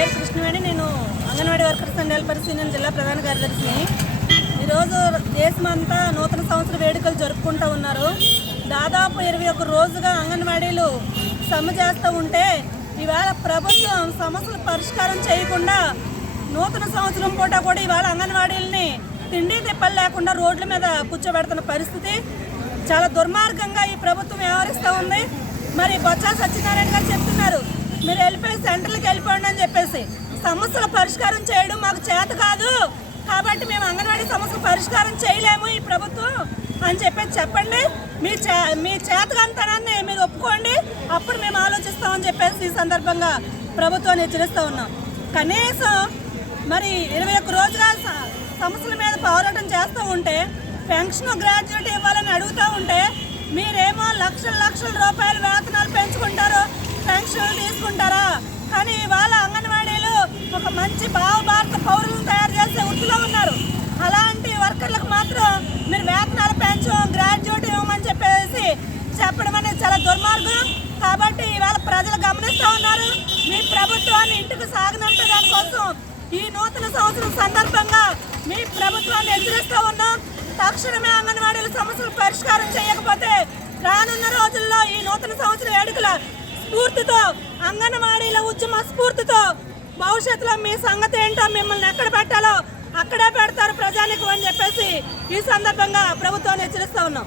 పేరు కృష్ణవేణి. నేను anganwadi workers and helpers union జిల్లా ప్రధాన కార్యదర్శిని. ఈరోజు దేశమంతా నూతన సంవత్సర వేడుకలు జరుపుకుంటూ ఉన్నారు. దాదాపు 21 రోజుగా అంగన్వాడీలు సమ్మె చేస్తూ ఉంటే ఇవాళ ప్రభుత్వం సమస్యల పరిష్కారం చేయకుండా నూతన సంవత్సరం పూట కూడా ఇవాళ అంగన్వాడీలని తిండి తిప్పలు లేకుండా రోడ్ల మీద కూర్చోబెడుతున్న పరిస్థితి. చాలా దుర్మార్గంగా ఈ ప్రభుత్వం వ్యవహరిస్తూ ఉంది. మరి బొత్స సత్యనారాయణ గారు చెప్తున్నారు, మీరు వెళ్ళిపోయి సెంటర్లకు వెళ్ళిపోండి అని చెప్పేసి. సమస్యల పరిష్కారం చేయడం మాకు చేత కాదు కాబట్టి మేము అంగన్వాడీ సమస్యల పరిష్కారం చేయలేము ఈ ప్రభుత్వం అని చెప్పేసి చెప్పండి. మీ చేతకంతనాన్ని మీరు ఒప్పుకోండి, అప్పుడు మేము ఆలోచిస్తామని చెప్పేసి ఈ సందర్భంగా ప్రభుత్వాన్ని హెచ్చరిస్తూ ఉన్నాం. కనీసం మరి 21 రోజుగా సమస్యల మీద పోరాటం చేస్తూ ఉంటే పెన్షన్ గ్రాడ్యుయేట్ ఇవ్వాలని అడుగుతూ ఉంటే మీరేమో లక్షల రూపాయల వేతనాలు పెంచుకుంటారు, పెన్షన్లు తీసుకుంటారా? కానీ ఇవాళ అంగన్వాడీలు ఒక మంచి భారత పౌరులను తయారు చేసే వృత్తిలో ఉన్నారు. అలాంటి వర్కర్లకు మాత్రం మీరు వేతనాలు పెంచం, గ్రాడ్యుయేట్ ఇవ్వమని చెప్పేసి చెప్పడం అనేది చాలా దుర్మార్గం. కాబట్టి ఇవాళ ప్రజలు గమనిస్తూ ఉన్నారు. మీ ప్రభుత్వాన్ని ఇంటికి సాగనంపే దానికోసం ఈ నూతన సంవత్సరం సందర్భంగా మీ ప్రభుత్వాన్ని హెచ్చరిస్తూ ఉన్నాం. తక్షణమే అంగన్వాడీల సమస్యలు పరిష్కారం చేయకపోతే రానున్న రోజుల్లో ఈ నూతన సంవత్సర వేడుకల స్ఫూర్తితో, అంగన్వాడీల ఉద్యమ స్ఫూర్తితో భవిష్యత్తులో మీ సంగతి ఏంటో, మిమ్మల్ని ఎక్కడ పెట్టాలో అక్కడే పెడతారు ప్రజానికి అని చెప్పేసి ఈ సందర్భంగా ప్రభుత్వాన్ని హెచ్చరిస్తూ ఉన్నాం.